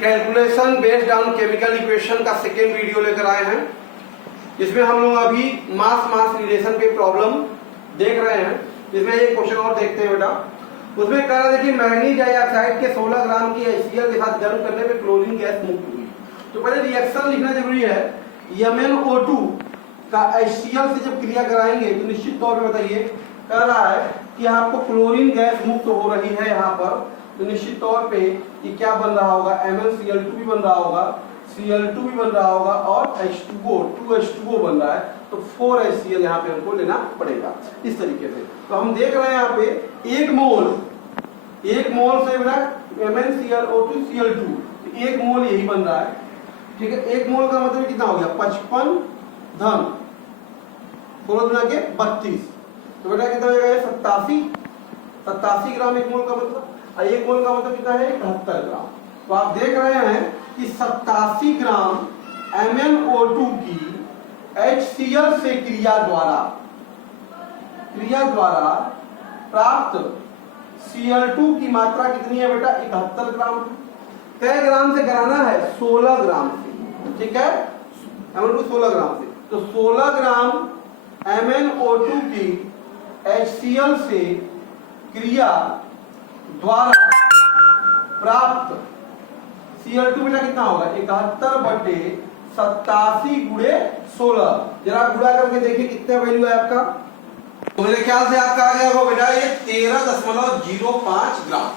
Calculation based on chemical equation का second video लेकर आए हैं। इसमें हम लोग अभी मास रिलेशन पे प्रॉब्लम देख रहे हैं। इसमें एक क्वेश्चन और देखते हैं बेटा। उसमें कह रहा था कि मैग्नीज डाइऑक्साइड के 16 ग्राम की HCl के साथ गर्म करने पे क्लोरीन गैस मुक्त हुई। तो पहले रिएक्शन लिखना जरूरी है। MnO2 का HCl से जब क्रिया कराएंगे तो निश्चित तौर पर बताइए, कह रहा है कि आपको क्लोरीन गैस मुक्त हो रही है यहाँ पर, तो निश्चित तौर पे ये क्या बन रहा होगा, MnCl2 भी बन रहा होगा, Cl2 भी बन रहा होगा और H2O 2H2O बन रहा है, तो 4HCl यहाँ पे हमको लेना पड़ेगा इस तरीके से। तो हम देख रहे हैं यहाँ पे एक मोल से बना MnClO2 Cl2, तो एक मोल यही बन रहा है। ठीक है, एक मोल का मतलब कितना हो गया 55 धन 16 गुना के 32, तो बेटा कितना हो जाएगा 87 ग्राम एक मोल का मतलब, और एक मोल का मतलब कितना है 71 ग्राम। तो आप देख रहे हैं कि 87 ग्राम MnO2 की HCl से क्रिया द्वारा प्राप्त Cl2 की मात्रा कितनी है बेटा 71 ग्राम। कै ग्राम से कराना है 16 ग्राम से। ठीक है, MnO2 16 ग्राम से, तो 16 ग्राम MnO2 की HCl से क्रिया द्वारा प्राप्त Cl2 बेटा कितना होगा 71/87 गुणे 16। जरा गुणा करके देखिए कितना वैल्यू है आपका। तो मेरे ख्याल से आपका आ गया होगा बेटा ये 13.05 ग्राम।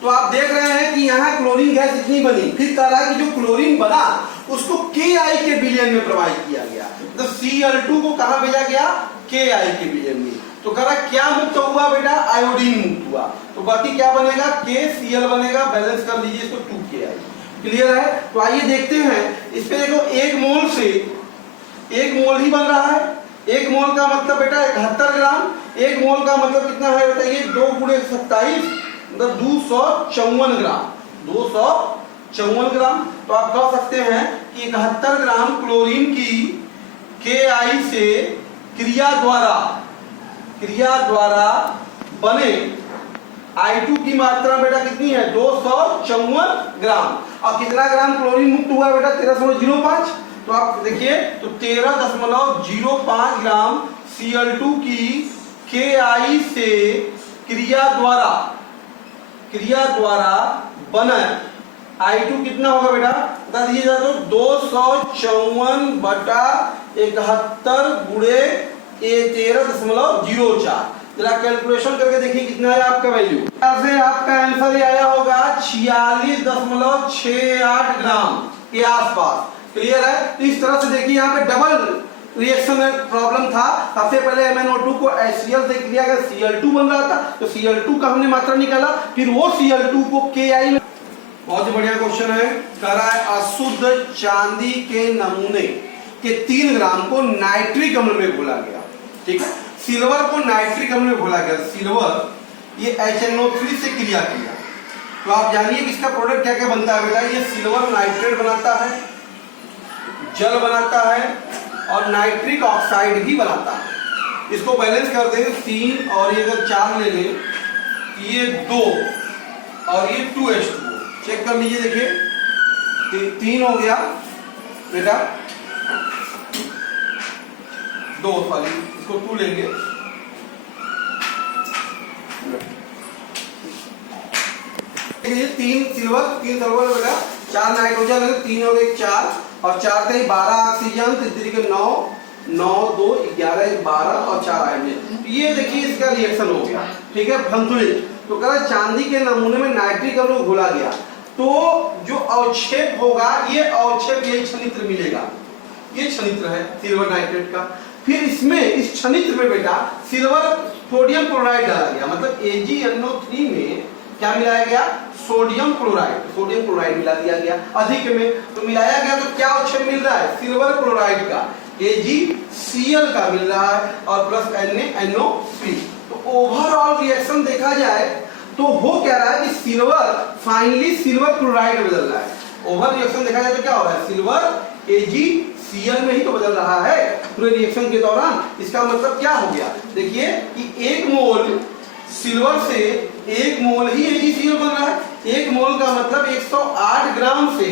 तो आप देख रहे हैं कि यहाँ क्लोरीन गैस इतनी बनी, फिर कह रहा है कि जो क्लोरीन बना उसको Ki के बिलियन में प्रवाहित किया गया। तो Cl2 को कहां भेजा गया Ki के बिलियन में। तो कह रहा क्या मुक्त हुआ बेटा, आयोडीन मुक्त हुआ। तो बाकी क्या बनेगा KCl बनेगा, बैलेंस कर लीजिए इसको 2Ki। क्लियर है। तो आइए देखते हैं इस पे। देखो एक मोल से एक मोल ही बन रहा है। एक मोल का मतलब बेटा 71 ग्राम। एक मोल का मतलब कितना है बेटा, ये 2 गुणे 27 मतलब 254 ग्राम। 254 ग्राम। तो आप कह सकते हैं कि 71 ग्राम क्लोरीन की Ki से क्रिया द्वारा बने I2 की मात्रा बेटा कितनी है 254 ग्राम। और कितना ग्राम क्लोरीन मुक्त हुआ बेटा 13.05। तो आप देखिए तो 13.05 ग्राम Cl2 की Ki से क्रिया द्वारा बना I2 कितना होगा बेटा बता दीजिएगा। तो 254/71 गुणे 13.04। जरा कैलकुलेशन करके देखिए कितना है आपका वैल्यू। से आपका आंसर आया होगा 46.68 ग्राम के आसपास। क्लियर है। तो इस तरह से देखिए यहाँ पे डबल रिएक्शन प्रॉब्लम था। सबसे पहले MnO2 को HCl से क्रिया कर Cl2 बन रहा था, तो Cl2 का हमने मात्रा निकाला, फिर वो Cl2 को Ki में। बहुत ही बढ़िया क्वेश्चन है। कह रहा है अशुद्ध चांदी के नमूने के 3 ग्राम को नाइट्रिक अम्ल में घोला गया। ठीक है, सिल्वर को नाइट्रिक अम्ल में घोला गया। सिल्वर ये HNO3 से क्रिया किया। तो आप जानिए कि इसका प्रोडक्ट क्या क्या बनता है बेटा। ये सिल्वर नाइट्रेट बनाता है, जल बनाता है और नाइट्रिक ऑक्साइड भी बनाता है। इसको बैलेंस कर दें 3 और ये अगर 4 ले लें, ये 2 और ये 2H2। चेक कर लीजिए, देखिए 3 हो गया बेटा, 2 सॉरी इसको 2 लेंगे। ये 3 सिल्वर बेटा, 4 नाइट्रोजन, 3 हो गए 4 और 4 थे 12 ऑक्सीजन, तीसरी के 9 9 2 11 12 और 4 हाइड्रोजन। ये देखिए इसका रिएक्शन हो गया। ठीक है, संतुलित। तो कह रहा चांदी के नमूने में नाइट्रिक अम्ल घोला गया, तो जो अवक्षेप होगा ये अवक्षेप यही क्षनित्र मिलेगा। ये क्षनित्र है सिल्वर नाइट्रेट का। फिर इसमें इस क्षनित्र में बेटा सिल्वर सोडियम क्लोराइड डाला गया, मतलब AgNO3 में क्या मिलाया गया सोडियम क्लोराइड मिला दिया गया अधिक में। तो मिलाया गया तो क्या अवक्षेप मिल रहा है सिल्वर क्लोराइड का, AgCl का मिल रहा है और प्लस NaNO3। तो ओवरऑल रिएक्शन देखा जाए तो हो क्या रहा है कि सिल्वर फाइनली सिल्वर क्लोराइड बदल रहा है। ओवर रिएक्शन देखा जाए तो क्या हो रहा है सिल्वर AgCl में ही तो बदल रहा है पूरे रिएक्शन के दौरान। इसका मतलब क्या हो गया, देखिए कि 1 मोल सिल्वर से 1 मोल ही AgCl बन रहा है। एक मोल का मतलब 108 ग्राम से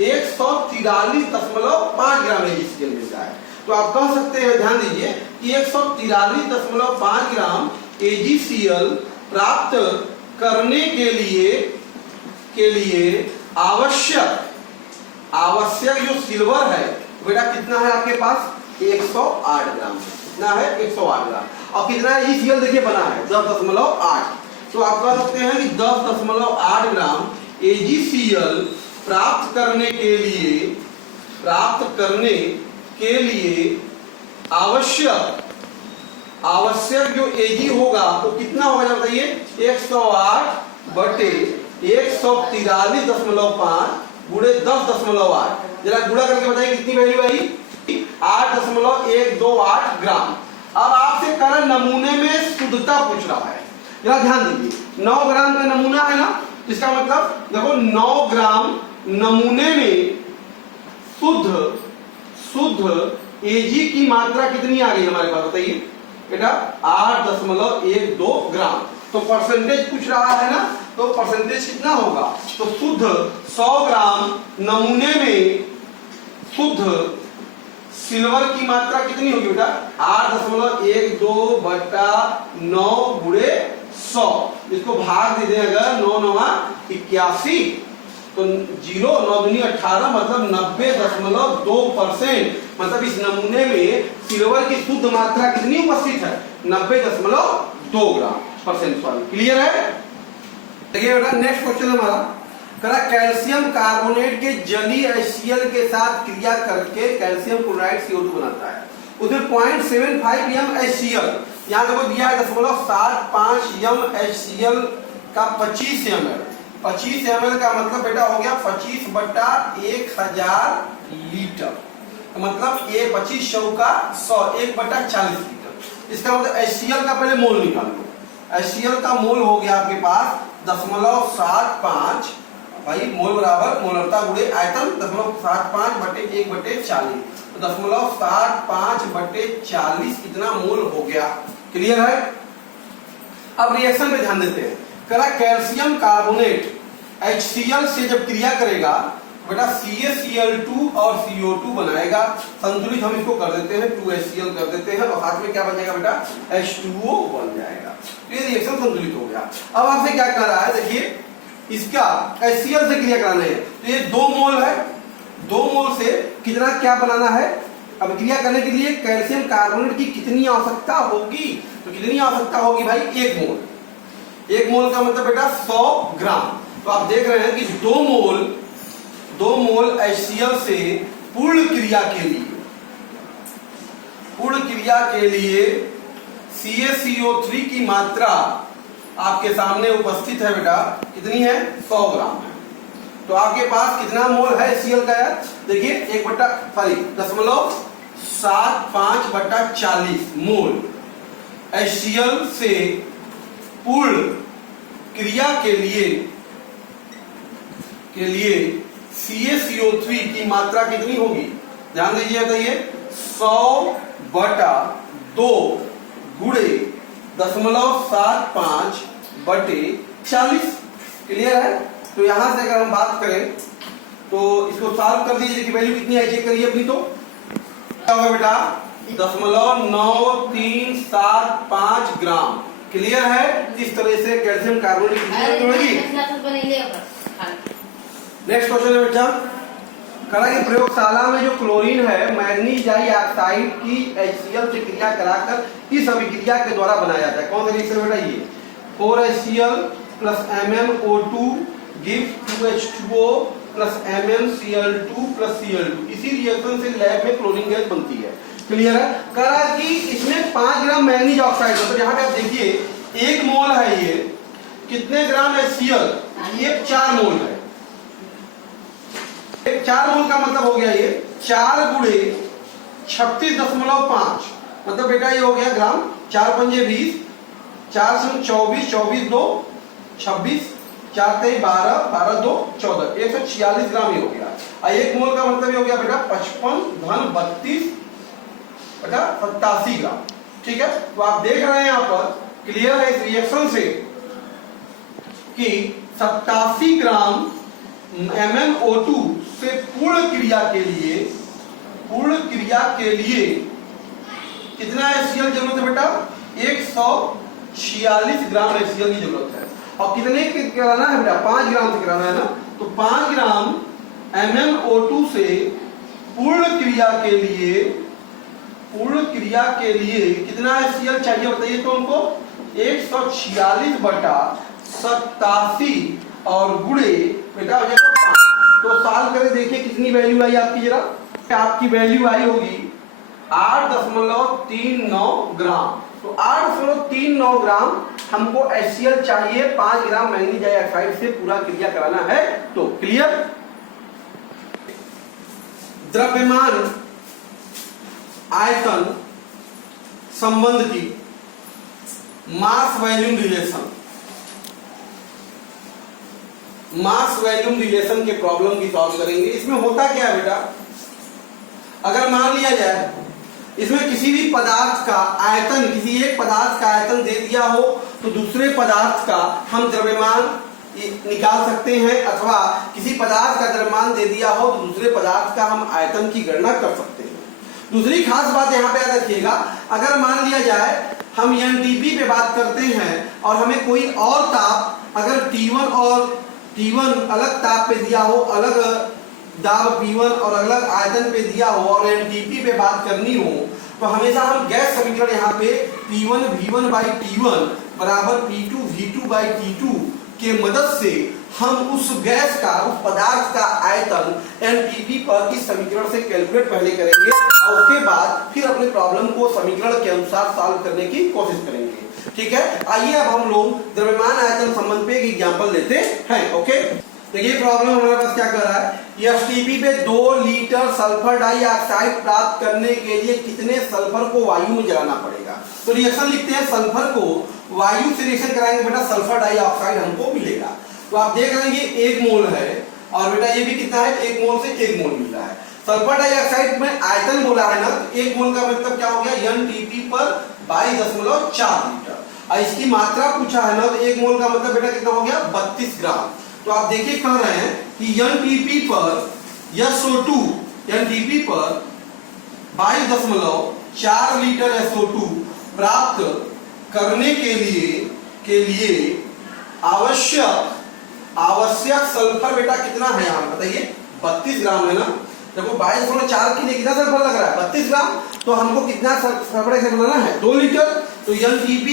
143.5 ग्राम AgCl मिलता है। तो आप कह सकते हैं, ध्यान दीजिए कि 143.5 ग्राम AgCl प्राप्त करने के लिए आवश्यक जो सिल्वर है बेटा कितना है आपके पास 108 ग्राम। कितना है 108 ग्राम। और कितना AgCl देखिए बना है 10.8। तो आप कह सकते हैं कि 10.8 ग्राम AgCl प्राप्त करने के लिए आवश्यक जो Ag होगा तो कितना होगा जरा बताइए 108/143.5 गुणे 10.8। जरा गुणा करके बताइए कितनी वैल्यू आई 8.128 ग्राम। अब आपसे करण नमूने में शुद्धता पूछ रहा है, जरा ध्यान दीजिए 9 ग्राम का नमूना है ना, इसका मतलब देखो 9 ग्राम नमूने में शुद्ध Ag की मात्रा कितनी आ गई हमारे पास बताइए बेटा 8.12 ग्राम। तो परसेंटेज पूछ रहा है ना, तो परसेंटेज कितना होगा, तो शुद्ध 100 ग्राम नमूने में शुद्ध सिल्वर की मात्रा कितनी होगी बेटा 8.12/9 गुणे 100। इसको भाग दे दें अगर 9 9 81 तो 0 9 दूनी 18 मतलब 90.2%। मतलब इस नमूने में सिल्वर की शुद्ध मात्रा कितनी उपस्थित है 90.2 ग्राम परसेंट। क्लियर है। देखिए बेटा नेक्स्ट क्वेश्चन हमारा करा कैल्शियम कार्बोनेट के जलीय HCl के साथ क्रिया करके कैल्शियम क्लोराइड CO2 बनाता है। उसमें 0.75 m HCl यहाँ देखो दिया है 0.75 m HCl का 25 ml। 25 ml का मतलब बेटा हो गया 25/1000 लीटर। मतलब ये 25 का 100 1/40 लीटर। इसका मतलब HCl का पहले मोल निकाल लो। HCl का मोल हो गया आपके पास 0.75 भाई मोल बराबर मोलरता गुणे आयतन 0.75/1/40 तो 0.75/40 कितना मोल हो गया। क्लियर है। अब रिएक्शन पे ध्यान देते हैं। करा कैल्शियम कार्बोनेट HCl से जब क्रिया करेगा बेटा CaCl2 और CO2 बनाएगा। संतुलित हम इसको कर देते हैं 2HCl कर देते हैं और साथ में क्या बन जाएगा बेटा H2O बन जाएगा। ये रिएक्शन संतुलित हो गया। अब आपसे क्या कर रहा है देखिए इसका HCl से क्रिया कराना है तो ये 2 मोल है। 2 मोल से कितना क्या बनाना है। अब क्रिया करने के लिए कैल्शियम कार्बोनेट की कितनी आवश्यकता होगी तो कितनी आवश्यकता होगी भाई 1 मोल। 1 मोल का मतलब बेटा 100 ग्राम। तो आप देख रहे हैं कि 2 मोल HCl से पूर्ण क्रिया के लिए CaCO3 की मात्रा आपके सामने उपस्थित है बेटा कितनी है 100 ग्राम है। तो आपके पास कितना मोल है HCl का यार देखिए 0.75/40 मोल HCl से पूर्ण क्रिया के लिए CaCO3 की मात्रा कितनी होगी ध्यान दीजिए बताइए 100/2 गुणे 0.75/40। क्लियर है। तो यहां से अगर हम बात करें तो इसको सॉल्व कर दीजिए कि वैल्यू कितनी है चेक करिए अपनी। तो क्या होगा बेटा 0.9375 ग्राम। क्लियर है। इस तरह से कैल्शियम कार्बोनेट की होगी। नेक्स्ट क्वेश्चन है बेटा करा कि प्रयोगशाला में जो क्लोरीन है मैग्नीज डाइऑक्साइड की HCl से क्रिया कराकर इस अभिक्रिया के द्वारा बनाया जाता है। कौन सा रिएक्शन बेटा ये 4HCl + MnO2 gives 2H2O + MnCl2 + Cl2। इसी रिएक्शन से लैब में क्लोरीन गैस बनती है। क्लियर है। करा कि इसमें 5 ग्राम मैग्नीज ऑक्साइड मतलब यहाँ पे आप देखिए 1 मोल है ये कितने ग्राम HCl ये 4 मोल है। 4 मोल का मतलब हो गया ये 4 गुणे 36.5 मतलब बेटा ये हो गया ग्राम 4 पंजे 20 4 से 24 24 2 26 4 तेई 12 12 2 14 146 ग्राम ये हो गया। और 1 मोल का मतलब ये हो गया बेटा 55 बेटा 87 ग्राम। ठीक है। तो आप देख रहे हैं यहाँ पर क्लियर है इस रिएक्शन से कि 87 ग्राम MnO2 से पूर्ण क्रिया के लिए कितना HCl जरूरत है बेटा? 146 ग्राम HCl की जरूरत है। और कितने कराना है बेटा? 5 ग्राम से कराना है ना, तो 5 ग्राम MnO2 से पूर्ण क्रिया के लिए कितना HCl चाहिए बताइए तो हमको? 146 बटा 87 और गुणे बेटा हो जाएगा 5। तो सॉल्व करके देखिए कितनी वैल्यू आई आपकी, जरा आपकी वैल्यू आई होगी 8.39 ग्राम। तो 8.39 ग्राम हमको HCl चाहिए 5 ग्राम मैंगनीज डाइऑक्साइड से पूरा क्रिया कराना है। तो क्लियर? द्रव्यमान आयतन संबंध की मास वॉल्यूम रिलेशन के प्रॉब्लम की सॉल्व करेंगे। इसमें होता क्या है बेटा, अगर मान लिया जाए इसमें किसी भी पदार्थ का आयतन, किसी एक पदार्थ का आयतन दे दिया हो तो दूसरे पदार्थ का हम द्रव्यमान निकाल सकते हैं, अथवा किसी पदार्थ का द्रव्यमान दे दिया हो तो दूसरे पदार्थ का हम आयतन की गणना कर सकते हैं। दूसरी खास बात यहाँ पे याद रखिएगा, अगर मान लिया जाए हम NTP पे बात करते हैं और हमें कोई और ताप, अगर T1 और T1 अलग ताप पे दिया हो, अलग दाब P1 और अलग आयतन पे दिया हो और NTP पे बात करनी हो, तो हमेशा हम गैस समीकरण यहाँ पे P1 V1 by T1 बराबर P2 V2 by T2 के मदद से हम उस गैस का, उस पदार्थ का आयतन NTP पर इस समीकरण से कैलकुलेट पहले करेंगे और उसके बाद फिर अपने प्रॉब्लम को समीकरण के अनुसार सॉल्व करने की कोशिश करेंगे। ठीक है, आइए अब हम लोग द्रव्यमान आयतन संबंध पे एक एग्जांपल लेते हैं। ओके, देखिए प्रॉब्लम हमारे पास क्या कर रहा है, STP पे 2 लीटर सल्फर डाइऑक्साइड प्राप्त करने के लिए कितने सल्फर को वायु में जलाना पड़ेगा। तो रिएक्शन लिखते हैं, सल्फर को वायु से रिएक्शन कराएंगे बेटा, सल्फर डाइऑक्साइड हमको मिलेगा। तो आप देख रहे हैं ये 1 मोल है और बेटा ये भी कितना है, 1 मोल से 1 मोल मिल रहा है। सल्फर डाइऑक्साइड में आयतन बोला है ना, 1 मोल का मतलब क्या हो गया, NTP पर 22.4 लीटर। और इसकी मात्रा पूछा है ना, तो 1 मोल का मतलब बेटा कितना हो गया, 32 ग्राम। तो आप देखिए कह रहे हैं कि NTP पर SO2 NTP पर 22.4 लीटर SO2 प्राप्त करने के लिए आवश्यक सल्फर बेटा कितना है, यहाँ बताइए 32 ग्राम है ना। देखो 22.4 के लिए कितना सल्फर लग रहा है, 32 ग्राम। तो हमको कितना सल्फर बनाना है, 2 लीटर। तो NTP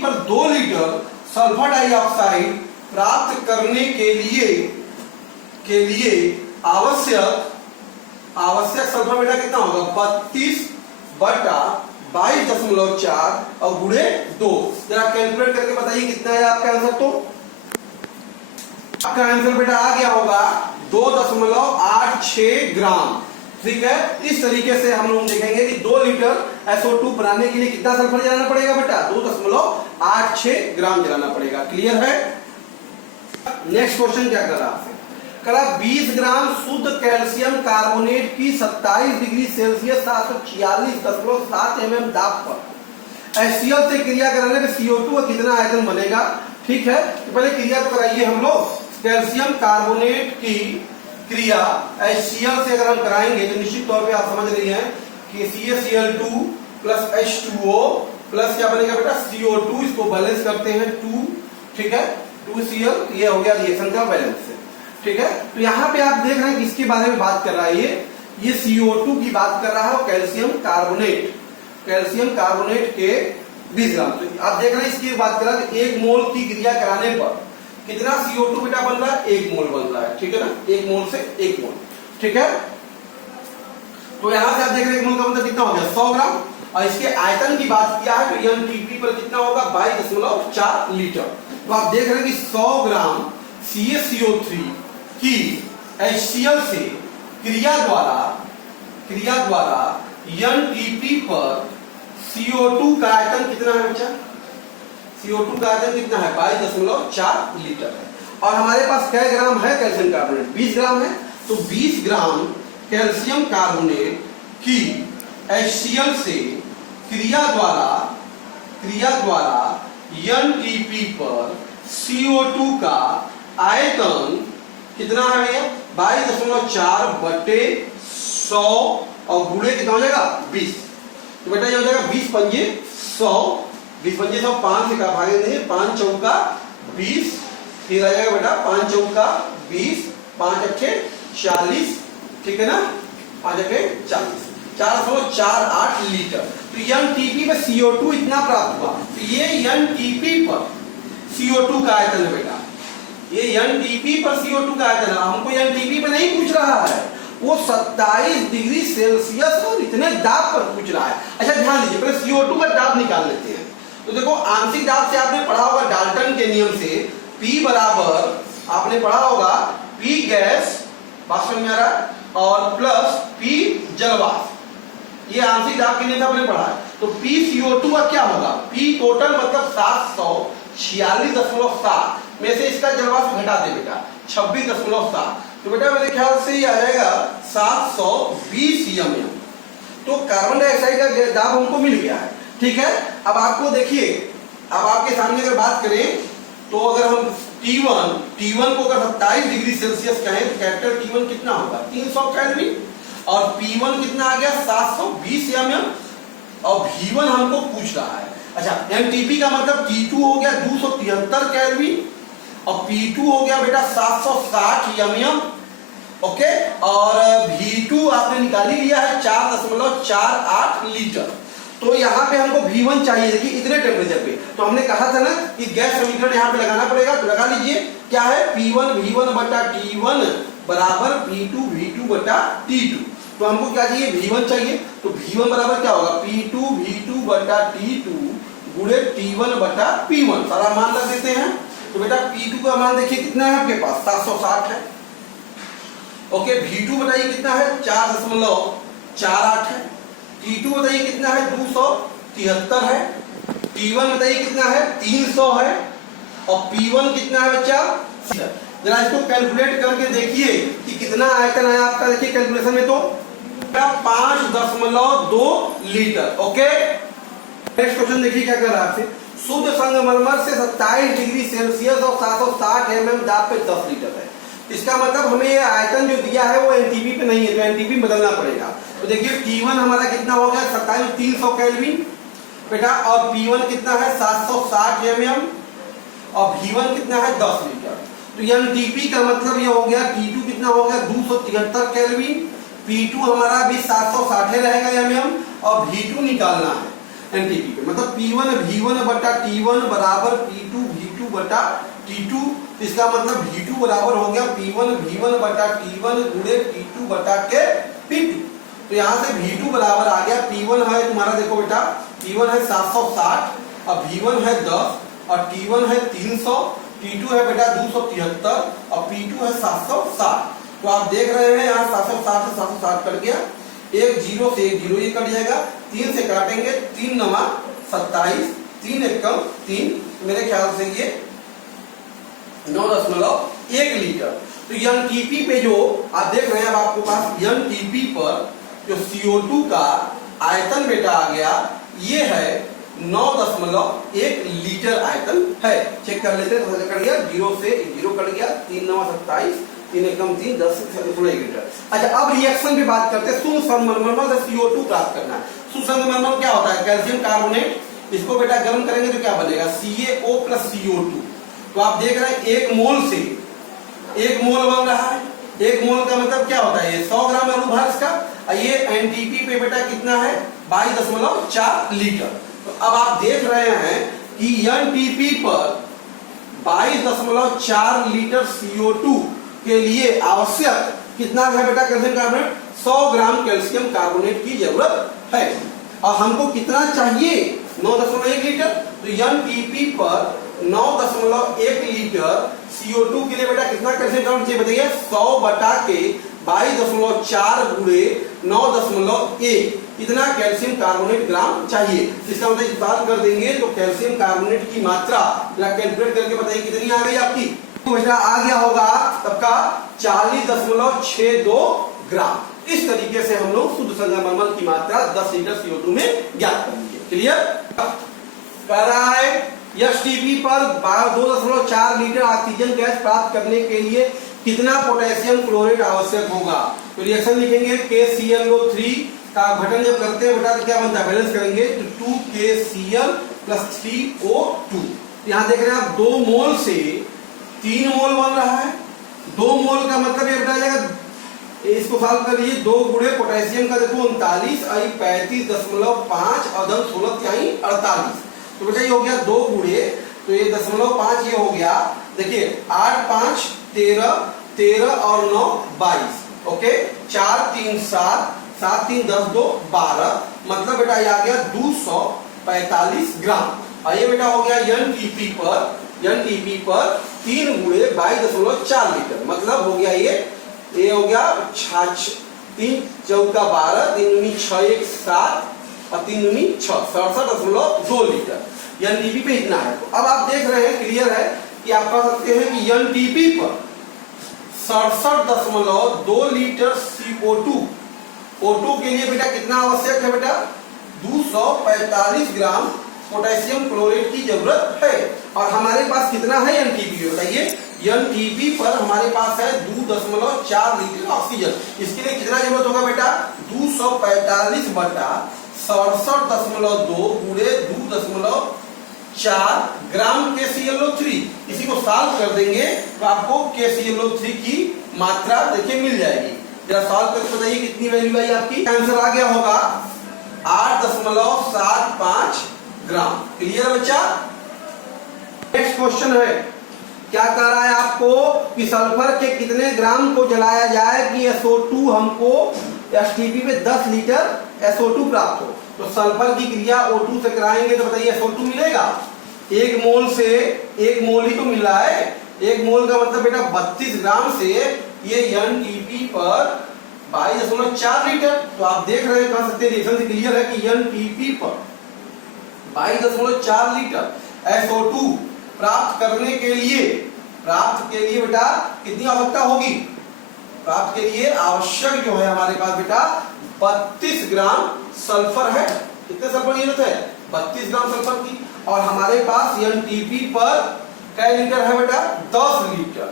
पर 2 लीटर सल्फर डाइऑक्साइड प्राप्त करने के लिए आवश्यक सल्फर बेटा कितना होगा, 32 बटा 22.4 और गुणे 2। जरा कैलकुलेट करके बताइए कितना है आपका आंसर। तो आपका आंसर बेटा आ गया होगा 2.86 ग्राम। ठीक है, इस तरीके से हम लोग देखेंगे कि 2 लीटर SO2 बनाने के लिए कितना सल्फर जलाना पड़ेगा बेटा, 2.86 ग्राम जलाना पड़ेगा। क्लियर है? नेक्स्ट क्वेश्चन क्या करा, 20 ग्राम शुद्ध कैल्शियम कार्बोनेट की 27 डिग्री सेल्सियस 746.7 mm दाब पर HCl से क्रिया कराने पे CO2 का कितना आयतन बनेगा। ठीक है, तो पहले क्रिया तो कराइए हम लोग। कैल्शियम कार्बोनेट की क्रिया HCl से अगर हम कराएंगे तो निश्चित तौर पे आप समझ रही हैं कि CaCl2 प्लस H2O प्लस क्या बनेगा बेटा, CO2। इसको बैलेंस करते हैं 2, ठीक है, 2Cl, ये हो गया रिएक्शन का बैलेंस। ठीक है, तो यहाँ पे आप देख रहे हैं किसके बारे में बात कर रहा है, ये CO2 की बात कर रहा है और कैल्शियम कार्बोनेट के 20 ग्राम। तो आप देख रहे हैं इसकी बात कर रहा है, 1 मोल की क्रिया कराने पर कितना CO2 बेटा बन रहा है, 1 मोल बन रहा है। ठीक है ना, 1 मोल से 1 मोल। ठीक है, तो यहां से आप देख रहे हैं 1 मोल का मतलब कितना हो गया, 100 ग्राम। और इसके आयतन की बात किया है तो NTP पर कितना होगा, 22.4 लीटर। तो आप देख रहे हैं कि 100 ग्राम CaCO3 की HCl से क्रिया द्वारा NTP पर CO2 का आयतन कितना है बच्चा, CO2 का आयतन कितना है, 22.4 लीटर है। और हमारे पास क्या ग्राम है कैल्शियम कार्बोनेट, 20 ग्राम है। तो 20 ग्राम कैल्शियम कार्बोनेट की HCl से क्रिया द्वारा NTP पर CO2 का आयतन कितना है भैया 22.4 बटे 100 और गुणे कितना हो जाएगा 20। तो बेटा ये हो जाएगा 20 पंजे 100, 20 पंजे 100, 5 से का भागे नहीं, 5 चौका 20, फिर आ जाएगा बेटा 5 चौका 20, 5 अट्ठे 40, ठीक है ना, 5 अट्ठे 40, 4.48 लीटर। तो NTP पे CO2 इतना प्राप्त हुआ। तो ये NTP पर CO2 का आयतन है बेटा, ये NTP पर CO2 का आयतन है। हमको NTP पे नहीं पूछ रहा है, वो 27 डिग्री सेल्सियस और इतने दाब पर पूछ रहा है। अच्छा ध्यान दीजिए, पहले CO2 का दाब निकाल लेते हैं। तो देखो आंशिक दाब से आपने पढ़ा होगा डाल्टन के नियम से, P बराबर आपने पढ़ा होगा P गैस वाष्प में आ रहा है और प्लस P जलवाष्प, ये आंशिक दाब के नियम से आपने पढ़ा है। तो P CO2 का क्या होगा, P टोटल मतलब 746.7 में से इसका जलवाष्प घटा दे बेटा 26.7, तो बेटा मेरे ख्याल से ये आ जाएगा 720 mm। तो कार्बन डाइऑक्साइड का दाब हमको मिल गया है, ठीक है। अब आपको देखिए, अब आपके सामने अगर बात करें तो अगर हम T1 को अगर 27 डिग्री सेल्सियस कहें तो कैपिटल T1 कितना होगा 300 केल्विन, और P1 कितना आ गया 720 mm, और V1 हमको पूछ रहा है। अच्छा NTP का मतलब T2 हो गया 273 केल्विन और P2 हो गया बेटा 760 mm, ओके, और V2 आपने निकाल ही लिया है 4.48 लीटर। तो यहाँ पे हमको V1 चाहिए, देखिए इतने टेम्परेचर पे। तो हमने कहा था ना कि गैस समीकरण यहाँ पे लगाना पड़ेगा, तो लगा लीजिए क्या है P1 V1 बटा T1 बराबर P2 V2 बटा T2। तो हमको क्या चाहिए V1 चाहिए, तो V1 बराबर क्या होगा P2 V2 बटा T2 गुणे T1 बटा P1, सारा मान रख देते हैं। तो बेटा P2 का मान देखिए कितना है आपके पास 760 है, ओके। V2 बताइए कितना है 4.48 है, T2 बताइए कितना है 273 है, T1 बताइए कितना है 300 है, और P1 कितना है बच्चा। जरा इसको कैलकुलेट करके देखिए कि कितना आयतन है आपका, देखिए कैलकुलेशन में तो 5.2 लीटर, ओके। नेक्स्ट क्वेश्चन देखिए क्या कर रहा है आपसे, शुद्ध संगमरमर से 27 डिग्री सेल्सियस और 760 mm दाब पे 10 लीटर है। इसका मतलब हमें ये आयतन जो दिया है वो NTP पे नहीं है, तो NTP बदलना पड़ेगा। तो देखिए T1 हमारा कितना हो गया 27 300 केल्विन बेटा, और P1 कितना है 760 mm, और V1 कितना है 10 लीटर। तो NTP का मतलब ये हो गया T2 कितना हो गया 273 केल्विन, P2 हमारा भी 760 रहेगा mm, और V2 निकालना है NTP पे, मतलब P1 V1 बटा T1 बराबर P2 V2 बटा T2। इसका मतलब V2 बराबर हो गया P1 V1 बटा T1 गुणे T2 बटा के P2। तो यहाँ से V2 बराबर आ गया, P1 है तुम्हारा देखो बेटा, P1 है 760 और V1 है 10 और T1 है 300, T2 है बेटा 273 और P2 है 760। तो आप देख रहे हैं यहाँ 760 से 760 कट गया, एक जीरो से एक जीरो ये कट जाएगा, 3 से काटेंगे 3 नमा 27, 3 एकम 3, मेरे ख्याल से ये 9.1 लीटर। तो NTP पे जो आप देख रहे हैं, अब आपके पास NTP पर जो CO2 का आयतन बेटा आ गया, ये है 9.1 लीटर आयतन है। चेक कर लेते हैं, तो कट गया, जीरो से जीरो कट गया, 3 नमा 27, 3 एकम 3, 10 से 1 लीटर। अच्छा अब रिएक्शन की बात करते हैं, शुद्ध संगमरमर से CO2 प्राप्त करना है। शुद्ध संगमरमर क्या होता है कैल्शियम कार्बोनेट, इसको बेटा गर्म करेंगे तो क्या बनेगा CaO प्लस CO2। तो आप देख रहे हैं 1 मोल से 1 मोल बन रहा है, 1 मोल का मतलब क्या होता है ये 100 ग्राम अनुभाग इसका, ये NTP पे बेटा कितना है 22.4 लीटर। तो अब आप देख रहे हैं कि NTP पर 22.4 लीटर CO2 के लिए आवश्यक कितना है बेटा कैल्शियम कार्बोनेट, 100 ग्राम कैल्शियम कार्बोनेट की जरूरत है, और हमको कितना चाहिए 9.1 लीटर। तो NTP पर 9.1 लीटर CO2 के लिए बेटा कितना कैल्शियम कार्बोनेट चाहिए बताइए, 100 बटा के 22.4 गुणे 9.1, इतना कैल्शियम कार्बोनेट ग्राम चाहिए। इसका मतलब इस बात कर देंगे तो कैल्शियम कार्बोनेट की मात्रा कैलकुलेट करके बताइए कितनी आ गई आपकी, बेटा आ गया होगा सबका 40.62 ग्राम। इस तरीके से हम लोग शुद्ध संगमरमर की मात्रा 10 लीटर CO2 में ज्ञात कर लीजिए। क्लियर कर रहा है। एसटीपी पर 2.4 लीटर ऑक्सीजन गैस प्राप्त करने के लिए कितना पोटेशियम क्लोराइड आवश्यक होगा? तो रिएक्शन लिखेंगे KClO3 का घटन जब करते हैं बेटा तो क्या बनता है, बैलेंस करेंगे तो 2KCl + 3O2। यहाँ देख रहे हैं आप 2 मोल से 3 मोल बन रहा है। 2 मोल का मतलब ये बेटा जाएगा, इसको सॉल्व कर लीजिए, 2 गुणे पोटेशियम का देखो 39 आई 35.5 और 16 यानी 48। तो बेटा ये हो गया 2 गुणे, तो ये 0.5 ये हो गया, देखिए 8 5 13 13 और 9 22, ओके 4 3 7 7 3 10 2 12, मतलब बेटा ये आ गया 245 ग्राम। और ये बेटा हो गया एनटीपी पर 3 गुणे 22.4 लीटर, मतलब हो गया ये हो गया 3 चौका 12 3 दूनी 6 1 7 और 3 दूनी 6 67.2 लीटर एनटीपी पे इतना है। तो अब आप देख रहे हैं, क्लियर है कि आप कह सकते हैं कि एनटीपी पर 67.2 लीटर CO2 के लिए बेटा कितना आवश्यक है बेटा, 245 ग्राम पोटेशियम क्लोराइड की जरूरत है। और हमारे पास कितना है एनटीपी बताइए, एनटीपी पर हमारे पास है 2.4 लीटर ऑक्सीजन। इसके लिए कितना जरूरत होगा बेटा, 245 बटा 67.2 गुणे 2.4 ग्राम KClO3। इसी को सॉल्व कर देंगे तो आपको KClO3 की मात्रा देखिए मिल जाएगी। जरा सॉल्व करके बताइए कितनी वैल्यू आई आपकी। आंसर आ गया होगा 8.75 ग्राम। क्लियर बच्चा। नेक्स्ट क्वेश्चन है, क्या कह रहा है आपको कि सल्फर के कितने ग्राम को जलाया जाए कि SO2 हमको एसटीपी पे 10 लीटर SO2 प्राप्त हो। तो सल्फर की क्रिया O2 से कराएंगे तो बताइए SO2 मिलेगा। 1 मोल से 1 मोल ही तो मिल रहा है। 1 मोल का मतलब बेटा 32 ग्राम से ये एनटीपी पर 22.4 लीटर। तो आप देख रहे हैं, कह सकते हैं रिएक्शन से क्लियर है कि एनटीपी पर 22.4 लीटर SO2 प्राप्त करने के लिए बेटा कितनी आवश्यकता होगी, प्राप्त के लिए आवश्यक जो है हमारे पास बेटा 32 ग्राम सल्फर है। कितने सल्फर की जरूरत है, 32 ग्राम सल्फर की। और हमारे पास एनटीपी पर क्या लीटर है बेटा, 10 लीटर।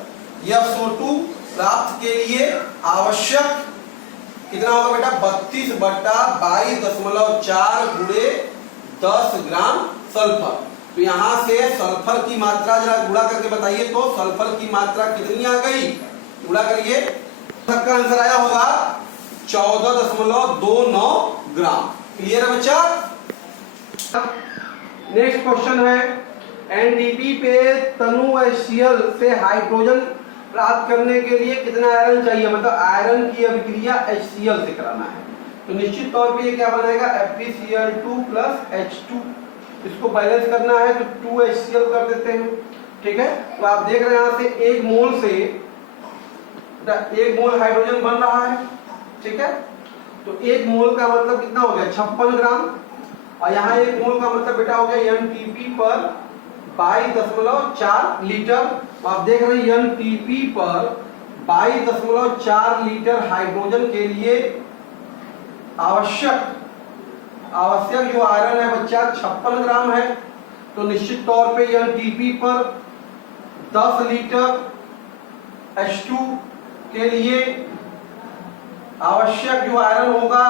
SO2 प्राप्त के लिए आवश्यक कितना होगा बेटा, 32 बटा 22.4 गुणे 10 ग्राम सल्फर। तो यहां से सल्फर की मात्रा जरा गुणा करके बताइए, तो सल्फर की मात्रा कितनी आ गई, गुणा करिए, सबका आंसर आया होगा 14.29 ग्राम। क्लियर है बच्चा। नेक्स्ट क्वेश्चन है, एनडीपी पे तनु HCl से हाइड्रोजन प्राप्त करने के लिए कितना आयरन चाहिए, मतलब आयरन की अभिक्रिया HCl से कराना है। तो निश्चित तौर पे ये क्या बनाएगा, FeCl2 + H2। इसको बैलेंस करना है तो 2HCl कर देते हैं, ठीक है। तो आप देख रहे हैं यहाँ से 1 मोल से 1 मोल हाइड्रोजन बन रहा है, ठीक है। तो 1 मोल का मतलब कितना हो गया, 56 ग्राम। और यहाँ 1 मोल का मतलब बेटा हो गया एनटीपी पर 22.4 लीटर। तो आप देख रहे हैं एनटीपी पर 22.4 लीटर हाइड्रोजन के लिए आवश्यक जो आयरन है बच्चा 56 ग्राम है। तो निश्चित तौर पे एनटीपी पर 10 लीटर H2 के लिए आवश्यक जो आयरन होगा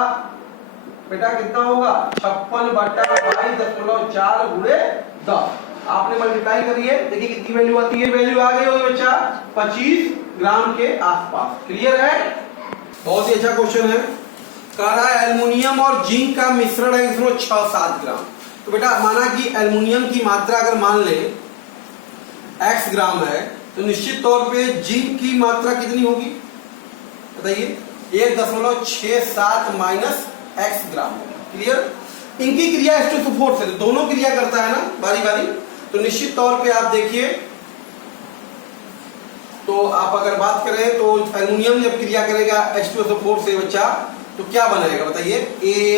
बेटा कितना होगा, 56 बटा 22.4 गुणे 10। आपने मल्टीप्लाई करिए, देखिए कितनी वैल्यू आती है। वैल्यू आ गई होगी बच्चा 25 ग्राम के आसपास। क्लियर है, बहुत ही अच्छा क्वेश्चन है। कह रहा है एल्युमिनियम और जिंक का मिश्रण है, इसमें 6-7 ग्राम। तो बेटा माना कि एल्युमिनियम की मात्रा अगर मान ले x ग्राम है, तो निश्चित तौर पे जिंक की मात्रा कितनी होगी बताइए, 1.67 माइनस x ग्राम। क्लियर। इनकी क्रिया H2SO4 से, दोनों क्रिया करता है ना बारी बारी। तो निश्चित तौर पे आप देखिए, तो आप अगर बात करें तो एल्युमिनियम जब क्रिया करेगा H2SO4 से बच्चा, तो क्या बनेगा बताइए,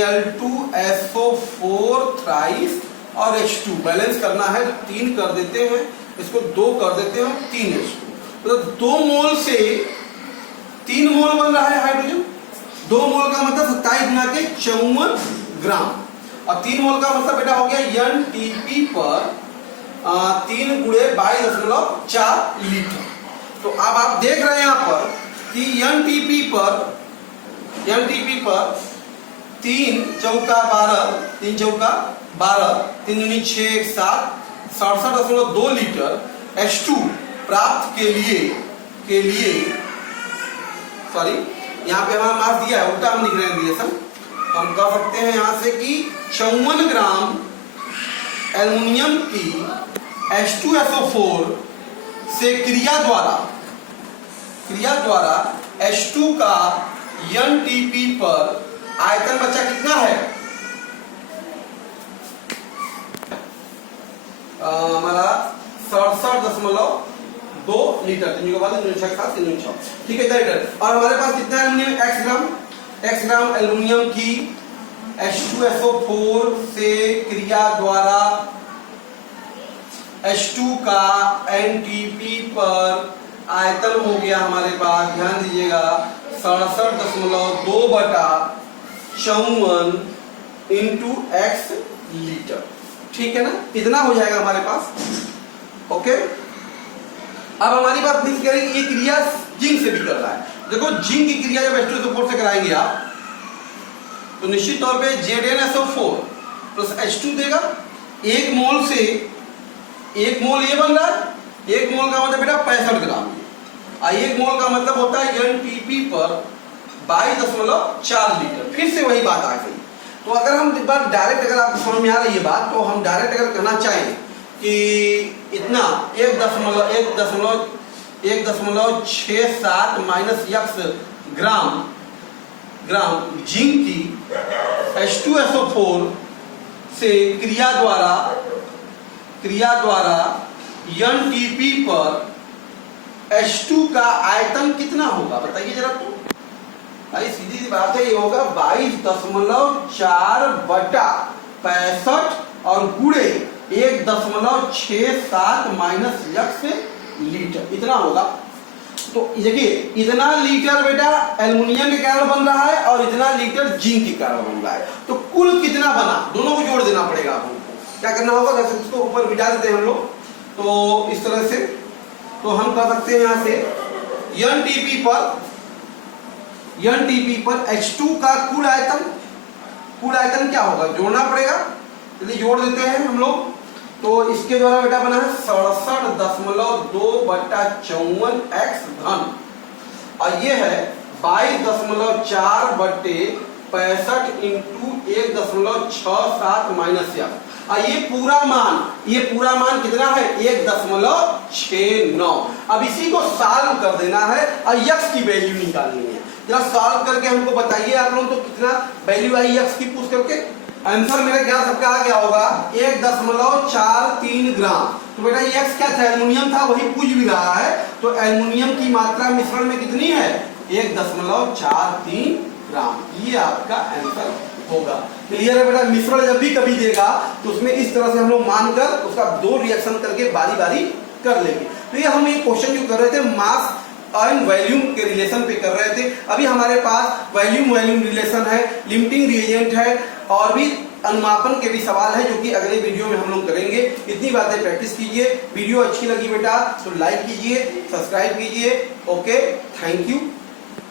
Al2SO4 थ्राइस और H2 बैलेंस करना है तो 3 कर देते हैं, इसको 2 कर देते हैं, 3 H2। तो 2 मोल से 3 मोल बन रहा है हाइड्रोजन। 2 मोल का मतलब 27 गुना के 54 ग्राम। और 3 मोल का मतलब बेटा हो गया एनटीपी पर 3 गुणे 22.4 लीटर। तो अब आप देख रहे हैं यहाँ पर कि एनटीपी पर 3 चौका 12, 3 चौका 12, 3 दूनी 6, 1 7, 67.2 लीटर H2 प्राप्त के लिए सॉरी, यहाँ पे हमारा मास दिया है, उल्टा हम लिख रहे हैं रिलेशन। हम कह सकते हैं यहाँ से कि 54 ग्राम एल्युमिनियम की H2SO4 से क्रिया द्वारा H2 का एनटीपी पर आयतन बचा कितना है? हमारा 67.2 लीटर, 3 के बाद 3 ठीक है लीटर। और हमारे पास कितना एल्युमिनियम? x ग्राम एल्युमिनियम की H2SO4 से क्रिया द्वारा H2 का एनटीपी पर आयतन हो गया हमारे पास, ध्यान दीजिएगा, 67.2 बटा 54 इंटू x लीटर। ठीक है ना, इतना हो जाएगा हमारे पास। ओके, अब हमारी बात नहीं करेंगे, ये क्रिया जिंक से भी कर रहा है। देखो जिंक की क्रिया जब H2SO4 से कराएंगे आप, तो निश्चित तौर पे ZnSO4 प्लस H2 देगा। 1 मोल से 1 मोल ये बन रहा है, 1 मोल का मतलब बेटा 65 ग्राम, और 1 मोल का मतलब होता है एनटीपी पर 22.4 लीटर। फिर से वही बात आ गई। तो अगर हम एक बार डायरेक्ट, अगर आपको समझ में आ रही है बात, तो हम डायरेक्ट अगर कहना चाहें कि इतना 1.67 माइनस x ग्राम जिंक की H2SO4 से क्रिया द्वारा एनटीपी पर H2 का आयतन कितना होगा बताइए जरा। तो भाई सीधी सी बात है, ये होगा 22.4 बटा 65 और गुणे 1.67 माइनस x लीटर, इतना होगा। तो देखिए, इतना लीटर बेटा एल्युमिनियम के कारण बन रहा है और इतना लीटर जिंक के कारण बन रहा है। तो कुल कितना बना, दोनों को जोड़ देना पड़ेगा आपको। क्या करना होगा, जैसे इसको ऊपर बिठा देते हैं हम लोग, तो इस तरह से, तो हम कर सकते हैं यहाँ से एनटीपी पर H2 का कुल आयतन क्या होगा, जोड़ना पड़ेगा। यदि जोड़ देते हैं हम लोग, तो इसके द्वारा बेटा बना है 67.2 बटा 54 x घन, और ये है 22.4 बटे 65 इंटू 1.67 माइनस x। और ये पूरा मान कितना है, 1.69। अब इसी को सॉल्व कर देना है और x की वैल्यू निकालनी है। जरा सॉल्व करके हमको बताइए आप लोग, तो कितना वैल्यू आई x की पूछ करके। आंसर मेरे क्या सबका आ गया होगा 1.43 ग्राम। तो बेटा ये x क्या था, एल्युमिनियम था, वही पूछ भी रहा है। तो एल्युमिनियम की मात्रा मिश्रण में कितनी है, 1.43 ग्राम। ये आपका आंसर होगा। क्लियर है बेटा। मिश्रण जब भी कभी देगा तो उसमें इस तरह से हम लोग मानकर उसका 2 रिएक्शन करके बारी बारी कर लेंगे। तो ये हम एक क्वेश्चन जो कर रहे थे मास एंड वॉल्यूम के रिलेशन पे कर रहे थे। अभी हमारे पास वॉल्यूम रिलेशन है, लिमिटिंग रिएजेंट है, और भी अनुमापन के भी सवाल है, जो कि अगले वीडियो में हम लोग करेंगे। इतनी बातें प्रैक्टिस कीजिए। वीडियो अच्छी लगी बेटा तो लाइक कीजिए, सब्सक्राइब कीजिए। Okay, thank you.